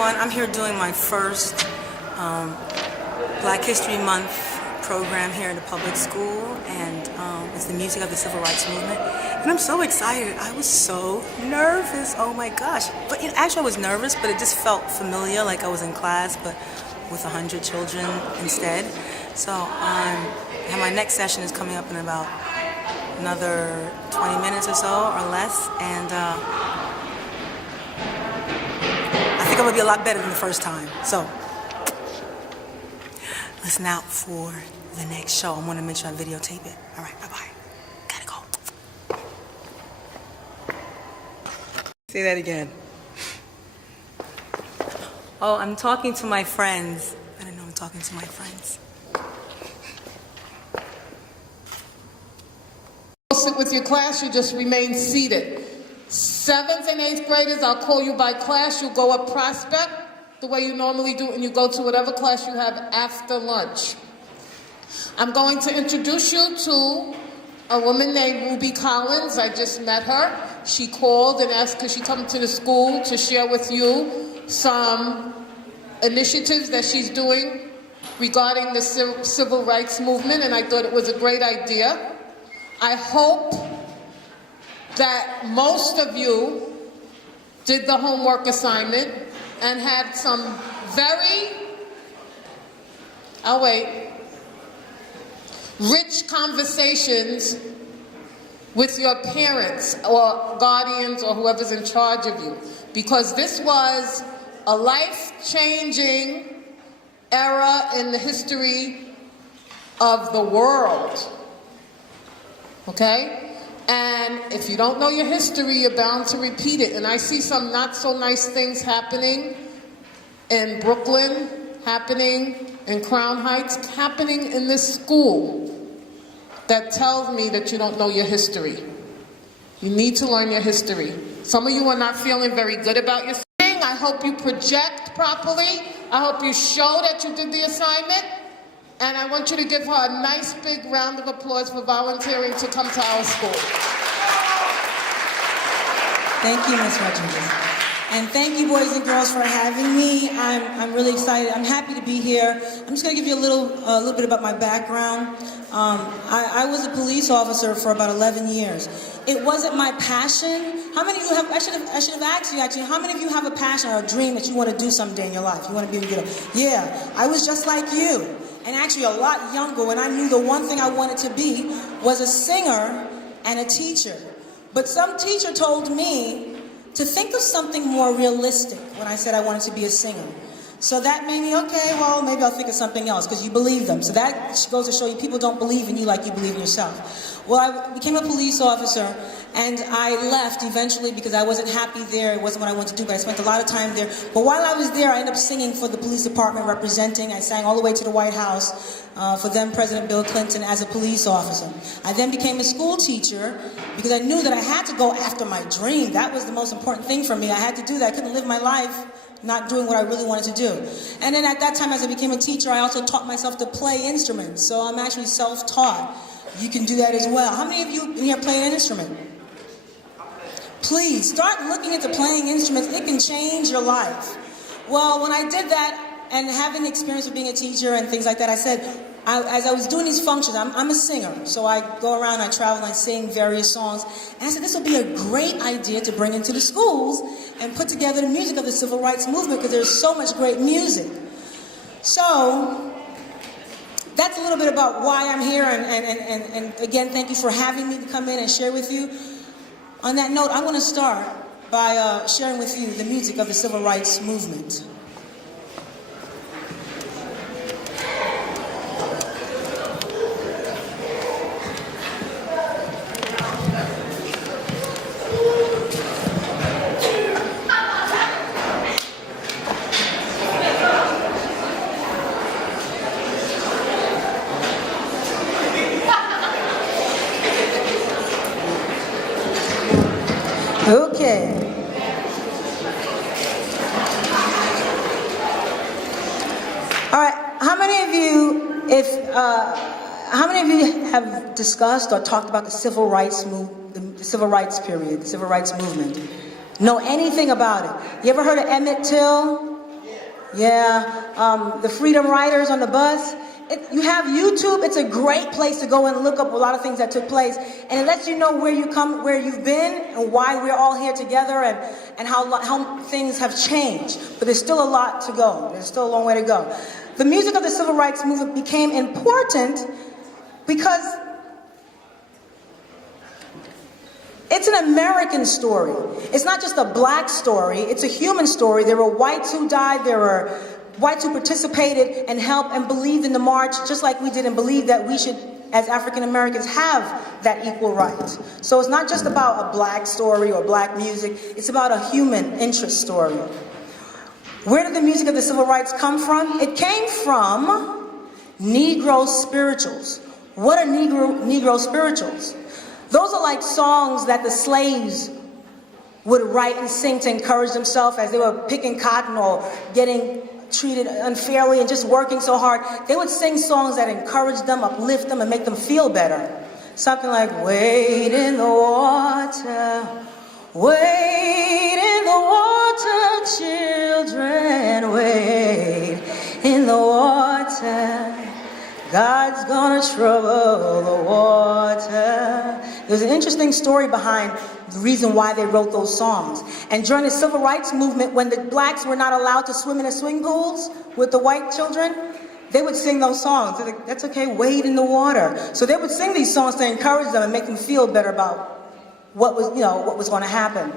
everyone. I'm here doing my first Black History Month program here in the public school, and it's the music of the Civil Rights Movement. And I'm so excited. I was so nervous. Oh my gosh. But actually I was nervous, but it just felt familiar, like I was in class, but with 100 children instead. So and my next session is coming up in about another 20 minutes or so or less, and I think I'm gonna be a lot better than the first time. So listen out for the next show. I want to make sure I videotape it. All right, bye-bye. Gotta go. Say that again. Oh, I'm talking to my friends. I don't know, I'm talking to my friends. Sit with your class, you just remain seated. 7th and 8th graders, I'll call you by class. You'll go up Prospect the way you normally do, and you go to whatever class you have after lunch. I'm going to introduce you to a woman named Ruby Collins. I just met her. She called and asked could she come to the school to share with you some initiatives that she's doing regarding the civil rights movement, and I thought it was a great idea. I hope that most of you did the homework assignment and had some very, rich conversations with your parents or guardians or whoever's in charge of you, because this was a life-changing era in the history of the world. Okay? And if you don't know your history, you're bound to repeat it. And I see some not so nice things happening in Brooklyn, happening in Crown Heights, happening in this school that tells me that you don't know your history. You need to learn your history. Some of you are not feeling very good about your thing. I hope you project properly. I hope you show that you did the assignment. And I want you to give her a nice big round of applause for volunteering to come to our school. Thank you, Ms. Rodriguez. And thank you, boys and girls, for having me. I'm really excited. I'm happy to be here. I'm just going to give you a little bit about my background. I was a police officer for about 11 years. It wasn't my passion. How many of you have, I should have asked you actually, how many of you have a passion or a dream that you want to do someday in your life? You want to be able to get a, yeah, I was just like you. And actually a lot younger when I knew the one thing I wanted to be was a singer and a teacher. But some teacher told me to think of something more realistic when I said I wanted to be a singer. So that made me, okay, well, maybe I'll think of something else, because you believe them. So that goes to show you people don't believe in you like you believe in yourself. Well, I became a police officer, and I left eventually because I wasn't happy there. It wasn't what I wanted to do, but I spent a lot of time there. But while I was there, I ended up singing for the police department, representing. I sang all the way to the White House for then President Bill Clinton as a police officer. I then became a school teacher because I knew that I had to go after my dream. That was the most important thing for me. I had to do that. I couldn't live my life not doing what I really wanted to do. And then at that time, as I became a teacher, I also taught myself to play instruments. So I'm actually self-taught. You can do that as well. How many of you in here play an instrument? Please, start looking into playing instruments. It can change your life. Well, when I did that, and having experience with being a teacher and things like that, I said, as I was doing these functions, I'm a singer, so I go around, I travel, and I sing various songs, and I said this would be a great idea to bring into the schools and put together the music of the Civil Rights Movement, because there's so much great music. So that's a little bit about why I'm here, and again, thank you for having me to come in and share with you. On that note, I want to start by sharing with you the music of the Civil Rights Movement. Okay. All right. How many of you, how many of you have discussed or talked about the civil rights the civil rights period, the civil rights movement? Know anything about it? You ever heard of Emmett Till? Yeah, the Freedom Riders on the bus. You have YouTube. It's a great place to go and look up a lot of things that took place, and it lets you know where you've been, and why we're all here together, and how things have changed. But there's still a lot to go. There's still a long way to go. The music of the Civil Rights Movement became important because it's an American story. It's not just a black story. It's a human story. There were whites who died. There were whites who participated and helped and believed in the march, just like we did, and believed that we should, as African Americans, have that equal right. So it's not just about a black story or black music. It's about a human interest story. Where did the music of the civil rights come from? It came from Negro spirituals. What are Negro spirituals? Those are like songs that the slaves would write and sing to encourage themselves as they were picking cotton or getting treated unfairly and just working so hard. They would sing songs that encourage them, uplift them, and make them feel better. Something like, wade in the water, wade in the water, children, wade in the water. God's gonna trouble the water. There's an interesting story behind the reason why they wrote those songs. And during the civil rights movement, when the blacks were not allowed to swim in the swimming pools with the white children, they would sing those songs. They're like, that's okay, wade in the water. So they would sing these songs to encourage them and make them feel better about what was going to happen.